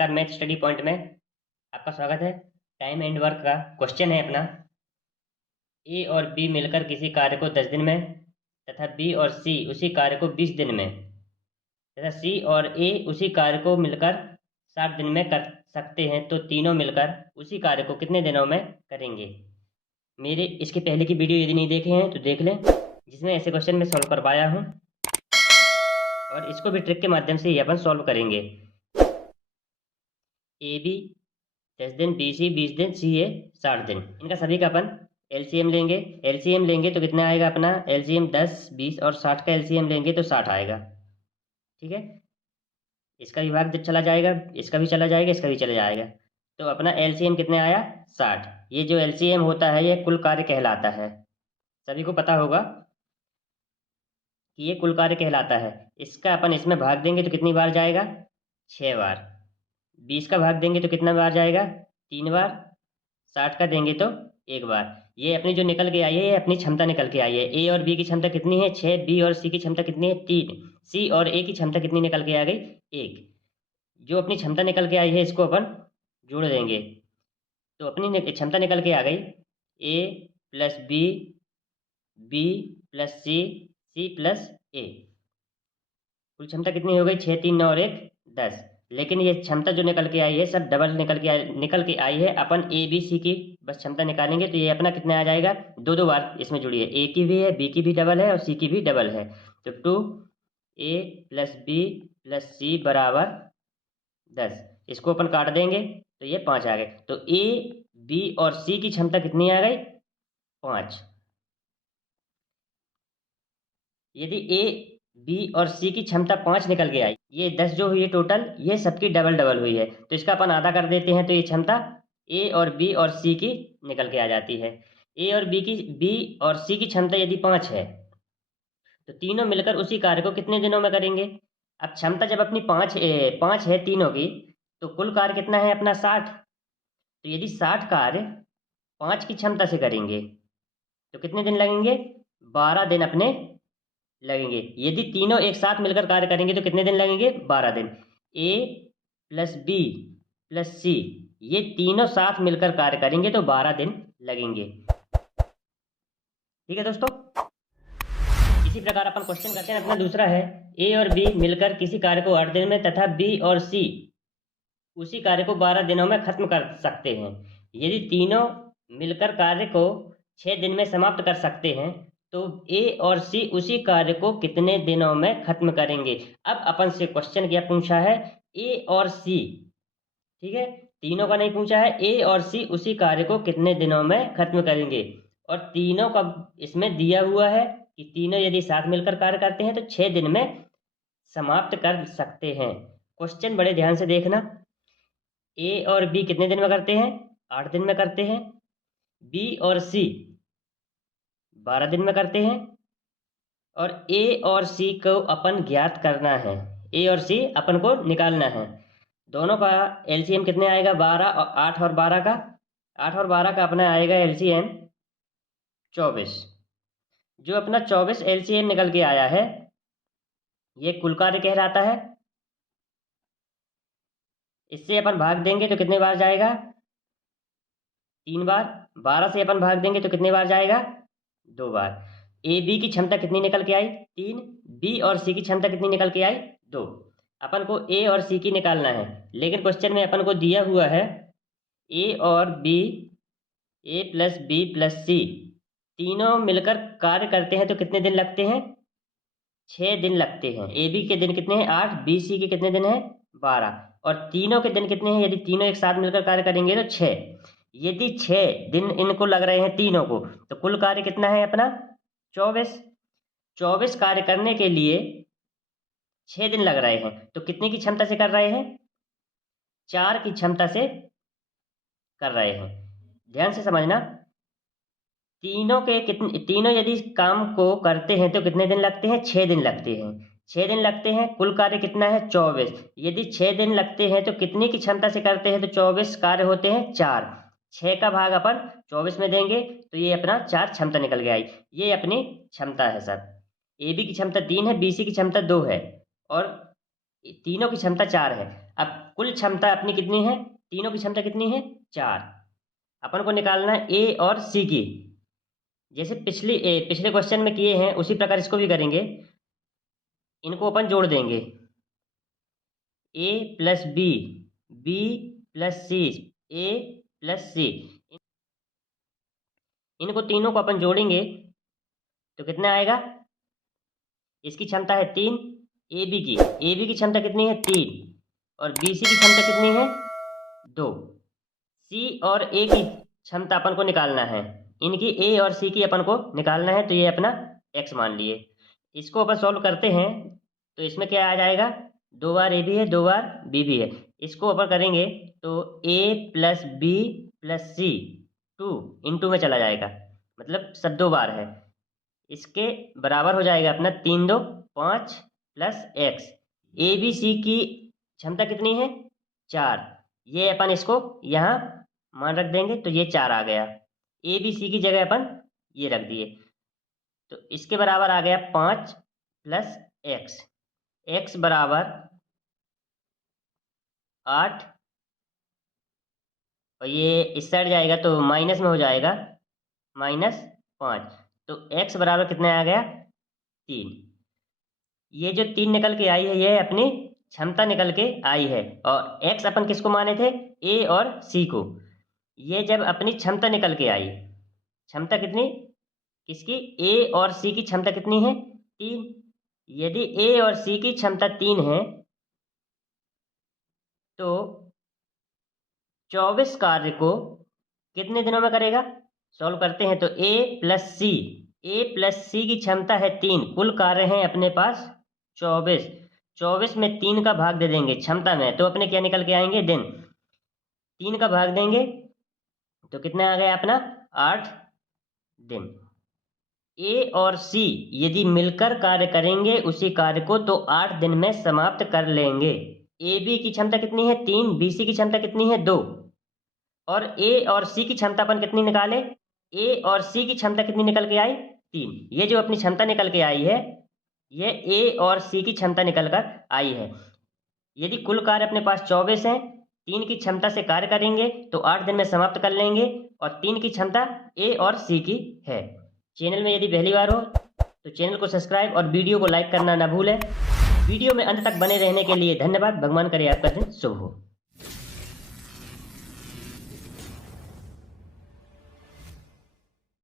नमस्कार। Math study point में आपका स्वागत है। टाइम एंड वर्क का क्वेश्चन है अपना। ए और बी मिलकर किसी कार्य को 10 दिन में तथा बी और सी उसी कार्य को 20 दिन में तथा सी और ए उसी कार्य को मिलकर 60 दिन में कर सकते हैं, तो तीनों मिलकर उसी कार्य को कितने दिनों में करेंगे। मेरे इसके पहले की वीडियो यदि नहीं देखे हैं तो देख लें, जिसमें ऐसे क्वेश्चन मैं सॉल्व करवाया हूँ और इसको भी ट्रिक के माध्यम से ही अपन सॉल्व करेंगे। ए बी 10 दिन, बी सी 20 दिन, सी ए 60 दिन। इनका सभी का अपन एलसीएम लेंगे। एलसीएम लेंगे तो कितना आएगा अपना एलसीएम 10, 20 और 60 का एलसीएम लेंगे तो 60 आएगा। ठीक है, इसका भी भाग चला जाएगा, इसका भी चला जाएगा, इसका भी चला जाएगा, तो अपना एलसीएम कितने आया 60। ये जो एलसीएम होता है ये कुल कार्य कहलाता है। सभी को पता होगा कि ये कुल कार्य कहलाता है। इसका अपन इसमें भाग देंगे तो कितनी बार जाएगा 6 बार। 20 का भाग देंगे तो कितना बार जाएगा 3 बार। 60 का देंगे तो 1 बार। ये अपनी जो निकल के आई है ये अपनी क्षमता निकल के आई है। ए और बी की क्षमता कितनी है 6, बी और सी की क्षमता कितनी है 3, सी और ए की क्षमता कितनी निकल के आ गई 1। जो अपनी क्षमता निकल के आई है इसको अपन जोड़ देंगे तो अपनी क्षमता निकल के आ गई ए प्लस बी, बी प्लस सी, सी प्लस ए। कुल क्षमता कितनी हो गई 6, 3, 9 और 1 10। लेकिन ये क्षमता जो निकल के आई है सब डबल निकल के आई है। अपन ए बी सी की बस क्षमता निकालेंगे तो ये अपना कितना आ जाएगा 2 बार इसमें जुड़ी है। ए की भी है, बी की भी डबल है और सी की भी डबल है। तो 2a प्लस बी प्लस सी बराबर 10। इसको अपन काट देंगे तो ये 5 आ गए। तो ए बी और सी की क्षमता कितनी आ गई 5। यदि ए बी और सी की क्षमता 5 निकल के आई, ये 10 जो हुई है टोटल, ये सबकी डबल डबल हुई है, तो इसका अपन आधा कर देते हैं तो ये क्षमता ए और बी और सी की निकल के आ जाती है। ए और बी और सी की क्षमता यदि 5 है तो तीनों मिलकर उसी कार्य को कितने दिनों में करेंगे। अब क्षमता जब अपनी 5 है तीनों की, तो कुल कार्य कितना है अपना 60। तो यदि 60 कार्य 5 की क्षमता से करेंगे तो कितने दिन लगेंगे 12 दिन अपने लगेंगे। यदि तीनों एक साथ मिलकर कार्य करेंगे तो कितने दिन लगेंगे 12 दिन। ए प्लस बी प्लस सी ये तीनों साथ मिलकर कार्य करेंगे तो 12 दिन लगेंगे। ठीक है दोस्तों, इसी प्रकार अपन क्वेश्चन करते हैं। अपना दूसरा है ए और बी मिलकर किसी कार्य को 8 दिन में तथा बी और सी उसी कार्य को 12 दिनों में खत्म कर सकते हैं। यदि तीनों मिलकर कार्य को 6 दिन में समाप्त कर सकते हैं तो ए और सी उसी कार्य को कितने दिनों में खत्म करेंगे। अब अपन से क्वेश्चन क्या पूछा है ए और सी, ठीक है, तीनों का नहीं पूछा है। ए और सी उसी कार्य को कितने दिनों में खत्म करेंगे और तीनों का इसमें दिया हुआ है कि तीनों यदि साथ मिलकर कार्य करते हैं तो 6 दिन में समाप्त कर सकते हैं। क्वेश्चन बड़े ध्यान से देखना। ए और बी कितने दिन में करते हैं 8 दिन में करते हैं। बी और सी 12 दिन में करते हैं। और ए और सी को अपन ज्ञात करना है, ए और सी अपन को निकालना है। दोनों का एलसीएम कितने आएगा 12 और 8 और 12 का 8 और 12 का अपना आएगा एलसीएम 24। जो अपना 24 एलसीएम निकल के आया है ये कुल कार्य कहलाता है। इससे अपन भाग देंगे तो कितने बार जाएगा 3 बार। 12 से अपन भाग देंगे तो कितने बार जाएगा 2 बार। ए बी की क्षमता कितनी निकल के आई 3, बी और सी की क्षमता कितनी निकल के आई 2। अपन को ए और सी की निकालना है, लेकिन क्वेश्चन में अपन को दिया हुआ है ए और बी, ए प्लस बी प्लस सी तीनों मिलकर कार्य करते हैं तो कितने दिन लगते हैं 6 दिन लगते हैं। ए बी के दिन कितने हैं 8, बी सी के कितने दिन हैं 12 और तीनों के दिन कितने हैं, यदि तीनों एक साथ मिलकर कार्य करेंगे तो 6। यदि 6 दिन इनको लग रहे हैं तीनों को तो कुल कार्य कितना है अपना 24 कार्य करने के लिए 6 दिन लग रहे हैं तो कितने की क्षमता से कर रहे हैं 4 की क्षमता से कर रहे हैं। ध्यान से समझना, तीनों यदि काम को करते हैं तो कितने दिन लगते हैं 6 दिन लगते हैं। 6 दिन लगते हैं, कुल कार्य कितना है 24। यदि 6 दिन लगते हैं तो कितने की क्षमता से करते हैं तो 24 कार्य होते हैं 4। 6 का भाग अपन 24 में देंगे तो ये अपना 4 क्षमता निकल के आई। ये अपनी क्षमता है सर। ए बी की क्षमता 3 है, बी सी की क्षमता 2 है और तीनों की क्षमता 4 है। अब कुल क्षमता अपनी कितनी है, तीनों की क्षमता कितनी है, 4। अपन को निकालना है ए और सी की। जैसे पिछले क्वेश्चन में किए हैं उसी प्रकार इसको भी करेंगे। इनको अपन जोड़ देंगे, ए प्लस बी, बी प्लस सी, ए प्लस सी। इनको तीनों को अपन जोड़ेंगे तो कितना आएगा, इसकी क्षमता है 3, ए बी की क्षमता कितनी है 3, और बी सी की क्षमता कितनी है 2। सी और ए की क्षमता अपन को निकालना है, इनकी ए और सी की अपन को निकालना है, तो ये अपना एक्स मान लिए। इसको अपन सॉल्व करते हैं तो इसमें क्या आ जाएगा, 2 बार ए भी है, 2 बार बी भी है। इसको अपन करेंगे तो ए प्लस बी प्लस सी 2 × में चला जाएगा, मतलब सब 2 बार है। इसके बराबर हो जाएगा अपना 3 2 5 plus x. A B C की क्षमता कितनी है 4, ये अपन इसको यहाँ मान रख देंगे तो ये 4 आ गया। ए बी सी की जगह अपन ये रख दिए, तो इसके बराबर आ गया 5 प्लस एक्स। एक्स बराबर 8, और ये इस साइड जाएगा तो माइनस में हो जाएगा, -5। तो एक्स बराबर कितने आ गया 3। ये जो 3 निकल के आई है ये अपनी क्षमता निकल के आई है, और एक्स अपन किसको माने थे, ए और सी को। ये जब अपनी क्षमता निकल के आई, क्षमता कितनी किसकी, ए और सी की क्षमता कितनी है 3। यदि ए और सी की क्षमता 3 है तो 24 कार्य को कितने दिनों में करेगा, सॉल्व करते हैं तो ए प्लस सी की क्षमता है 3, कुल कार्य हैं अपने पास 24। 24 में 3 का भाग दे देंगे क्षमता में, तो अपने क्या निकल के आएंगे दिन। 3 का भाग देंगे तो कितना आ गया अपना 8 दिन। ए और सी यदि मिलकर कार्य करेंगे उसी कार्य को तो 8 दिन में समाप्त कर लेंगे। ए बी की क्षमता कितनी है 3, बी सी की क्षमता कितनी है 2, और ए और सी की क्षमता अपन कितनी निकाले, ए और सी की क्षमता कितनी निकल के आई 3। ये जो अपनी क्षमता निकल के आई है ये ए और सी की क्षमता निकल कर आई है। यदि कुल कार्य अपने पास 24 हैं, 3 की क्षमता से कार्य करेंगे तो 8 दिन में समाप्त कर लेंगे, और 3 की क्षमता ए और सी की है। चैनल में यदि पहली बार हो तो चैनल को सब्सक्राइब और वीडियो को लाइक करना ना भूलें। वीडियो में अंत तक बने रहने के लिए धन्यवाद। भगवान करे आपका दिन शुभ हो।